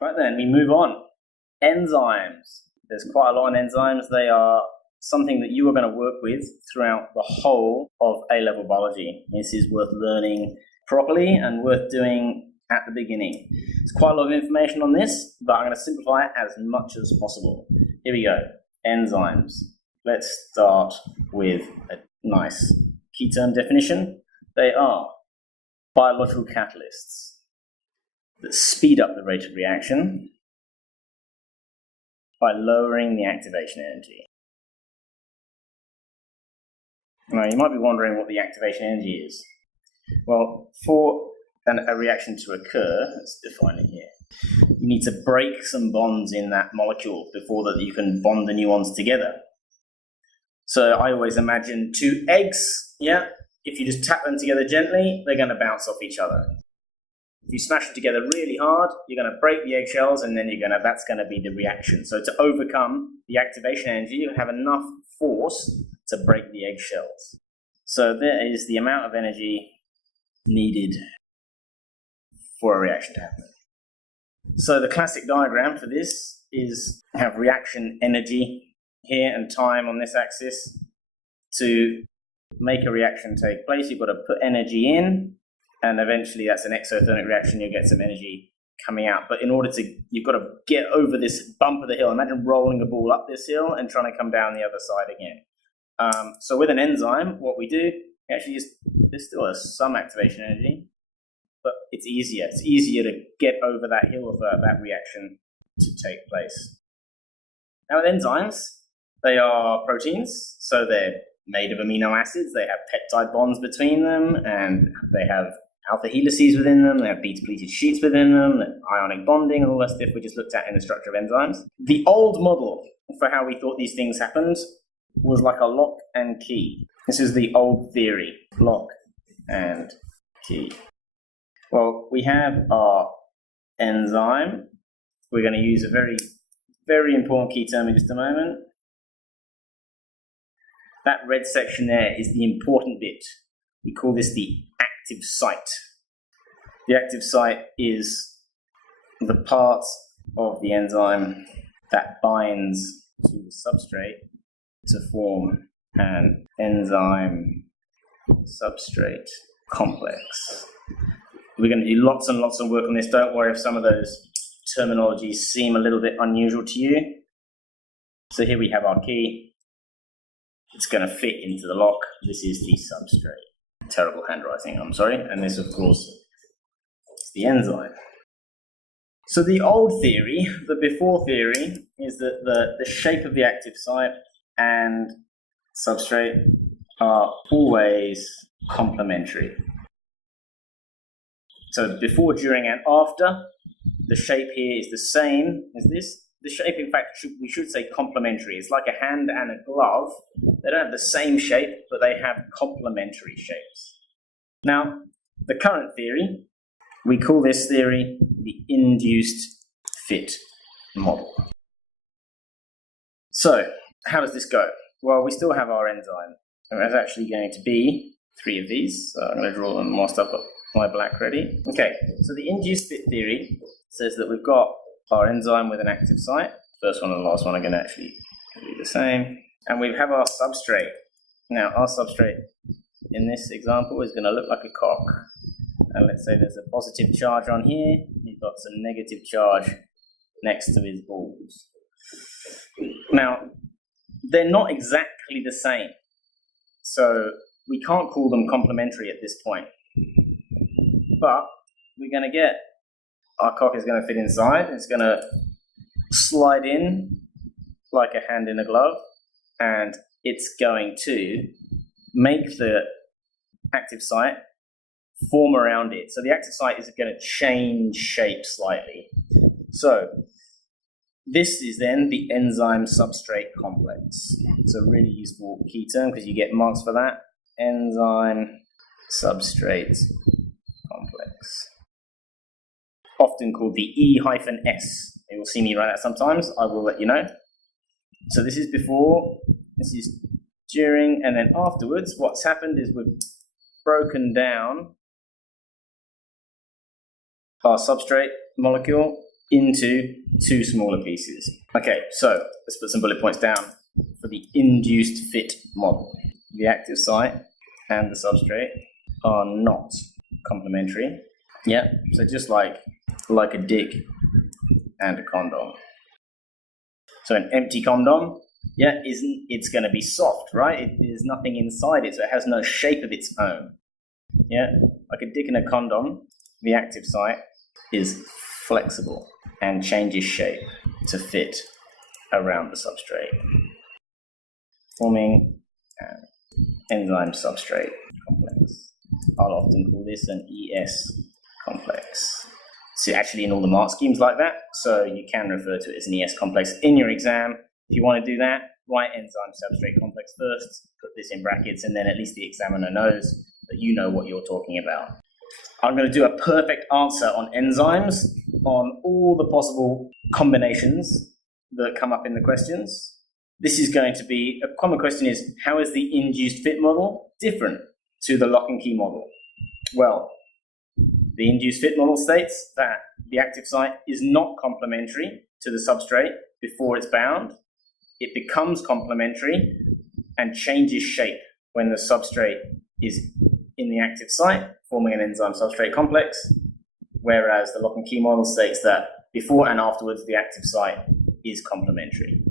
Right then, we move on. Enzymes. There's quite a lot on enzymes. They are something that you are going to work with throughout the whole of A-level biology. This is worth learning properly and worth doing at the beginning. There's quite a lot of information on this, but I'm going to simplify it as much as possible. Here we go. Enzymes. Let's start with a nice key term definition. They are biological catalysts that speed up the rate of reaction by lowering the activation energy. Now, you might be wondering what the activation energy is. Well, for a reaction to occur, let's define it here, you need to break some bonds in that molecule before that you can bond the neurons together. So I always imagine two eggs, yeah? If you just tap them together gently, they're going to bounce off each other. If you smash them together really hard, you're going to break the eggshells, and then that's going to be the reaction. So to overcome the activation energy, you have enough force to break the eggshells. So there is the amount of energy needed for a reaction to happen. So the classic diagram for this is have reaction energy here and time on this axis. To make a reaction take place, you've got to put energy in, and eventually that's an exothermic reaction, you'll get some energy coming out. But in order to, you've got to get over this bump of the hill. Imagine rolling a ball up this hill and trying to come down the other side again. So with an enzyme, what we do, actually there's still some activation energy, but it's easier. It's easier to get over that hill of that reaction to take place. Now with enzymes, they are proteins, so they're made of amino acids. They have peptide bonds between them, and they have alpha helices within them. They have beta-pleated sheets within them, ionic bonding, and all that stuff we just looked at in the structure of enzymes. The old model for how we thought these things happened was like a lock and key. This is the old theory, lock and key. Well, we have our enzyme. We're going to use a very, very important key term in just a moment. That red section there is the important bit. We call this the active site. The active site is the part of the enzyme that binds to the substrate to form an enzyme substrate complex. We're going to do lots and lots of work on this. Don't worry if some of those terminologies seem a little bit unusual to you. So here we have our key. It's going to fit into the lock. This is the substrate. Terrible handwriting, I'm sorry. And this, of course, is the enzyme. So the old theory, the before theory, is that the shape of the active site and substrate are always complementary. So before, during, and after, the shape here is the same as this. The shape, in fact, we should say complementary. It's like a hand and a glove. They don't have the same shape, but they have complementary shapes. Now, the current theory, we call this theory the Induced Fit Model. So, how does this go? Well, we still have our enzyme. And there's actually going to be 3 of these. So I'm going to draw them whilst I've got my black ready. Okay, so the Induced Fit Theory says that we've got our enzyme with an active site. First one and the last one are going to actually be the same. And we have our substrate. Now, our substrate in this example is going to look like a cock. And let's say there's a positive charge on here. You've got some negative charge next to his balls. Now, they're not exactly the same. So we can't call them complementary at this point. But we're going to get, our cock is going to fit inside. It's going to slide in like a hand in a glove. And it's going to make the active site form around it. So the active site is going to change shape slightly. So this is then the enzyme substrate complex. It's a really useful key term because you get marks for that. Enzyme substrate complex. Often called the E-S. You will see me write that sometimes. I will let you know. So this is before, this is during, and then afterwards, what's happened is we've broken down our substrate molecule into two smaller pieces. Okay, so let's put some bullet points down for the induced fit model. The active site and the substrate are not complementary. Yeah, so just like a dick and a condom. So an empty condom, yeah, it's going to be soft, right? There's nothing inside it, so it has no shape of its own. Yeah, like a dick and a condom, the active site is flexible and changes shape to fit around the substrate, forming an enzyme substrate complex. I'll often call this an ES complex. So actually in all the mark schemes like that, so you can refer to it as an ES complex in your exam. If you want to do that, write enzyme substrate complex first, put this in brackets, and then at least the examiner knows that you know what you're talking about. I'm going to do a perfect answer on enzymes, on all the possible combinations that come up in the questions. This is going to be, a common question is, how is the induced fit model different to the lock and key model? Well, the induced fit model states that the active site is not complementary to the substrate before it's bound. It becomes complementary and changes shape when the substrate is in the active site, forming an enzyme substrate complex, whereas the lock and key model states that before and afterwards the active site is complementary.